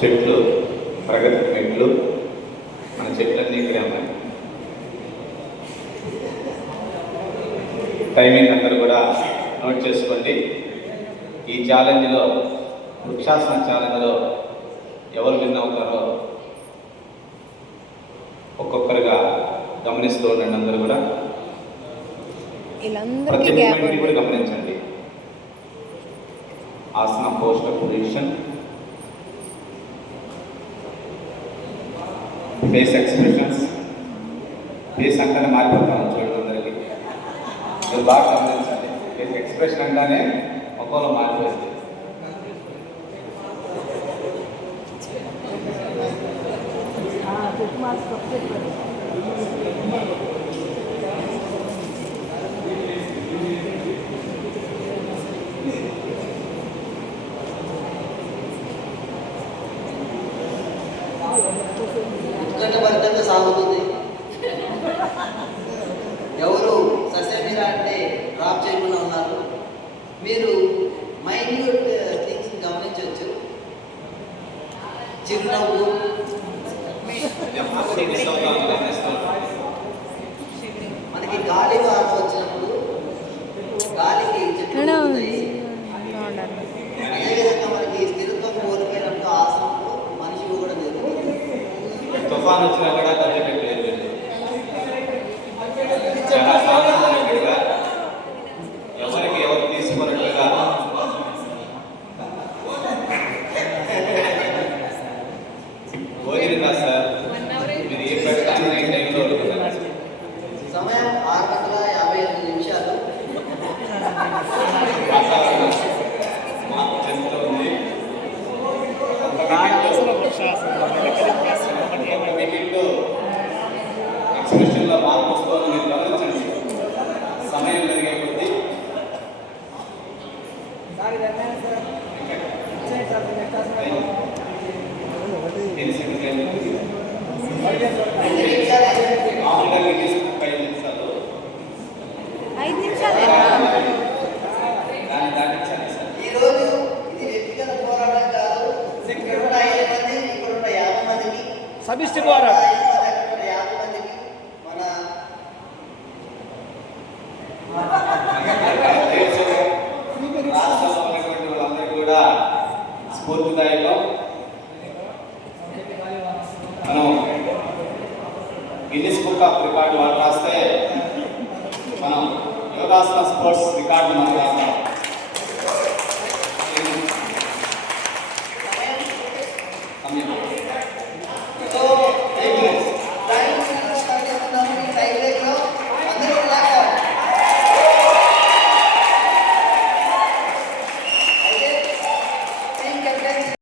చెట్లు ప్రగతి మెట్లు, మన చెట్లన్నీ ఇక్కడే ఉన్నాయి. టైమింగ్ అందరూ కూడా నోట్ చేసుకోండి. ఈ ఛాలెంజ్లో, వృక్షాసన ఛాలెంజ్లో ఎవరు విన్ అవుతారో ఒక్కొక్కరుగా గమనిస్తూ ఉండండి. అందరూ కూడా ప్రతి మూమెంట్ని కూడా గమనించండి. ఆసన, posture, position, face expressions. Face అంటేనే మారిపోతాను చూడండి. అందరికీ మీరు బాగా గమనించండి. ఫేస్ ఎక్స్ప్రెషన్ అంటానే ఒక్కోలో మారిపోయింది. ఉత్కంఠభరితంగా సాగుతుంది. ఎవరు సస్యమిరా అంటే డ్రాప్ చేయకుండా ఉన్నారు. మీరు మైన్యూట్ థింగ్స్ గమనించవచ్చు. చిరునవ్వు, మనకి గాలి వాన వచ్చినప్పుడు గాలికి చెట్లు అదేవిధంగా మనకి స్థిరత్వం కోల్పోయినప్పుడు ఆసనంలో మనిషి కూడా జరుగుతుంది. తుఫాన్ వచ్చినా కూడా ఎవరికి ఎవరు తీసుకున్నట్లుగా పోయిందా సార్? మీరు ఏ ప్రశ్న టైంలో సమయం 6:58 నిమిషాలు. ఎక్స్ప్రెషన్లో మార్పు వస్తుంది. మీరు గమనించండి. సమయం పెరిగే కొద్దీ ఈరోజు ఇది వ్యక్తిగత పోరాటం కాదు. ఇక్కడ ఉన్న 5 మంది, ఇక్కడ ఉన్న 50 మందికి సమిష్టి పోరాటం. 50 మందికి మన రాష్ట్రంలో ఉన్నటువంటి వాళ్ళందరూ కూడా స్ఫూర్తిదాయకం. మనం గిన్నిస్ బుక్ ఆఫ్ రికార్డు వాళ్ళు రాస్తే మనం యోగాసన స్పోర్ట్స్ రికార్డు మనం రాస్తాం.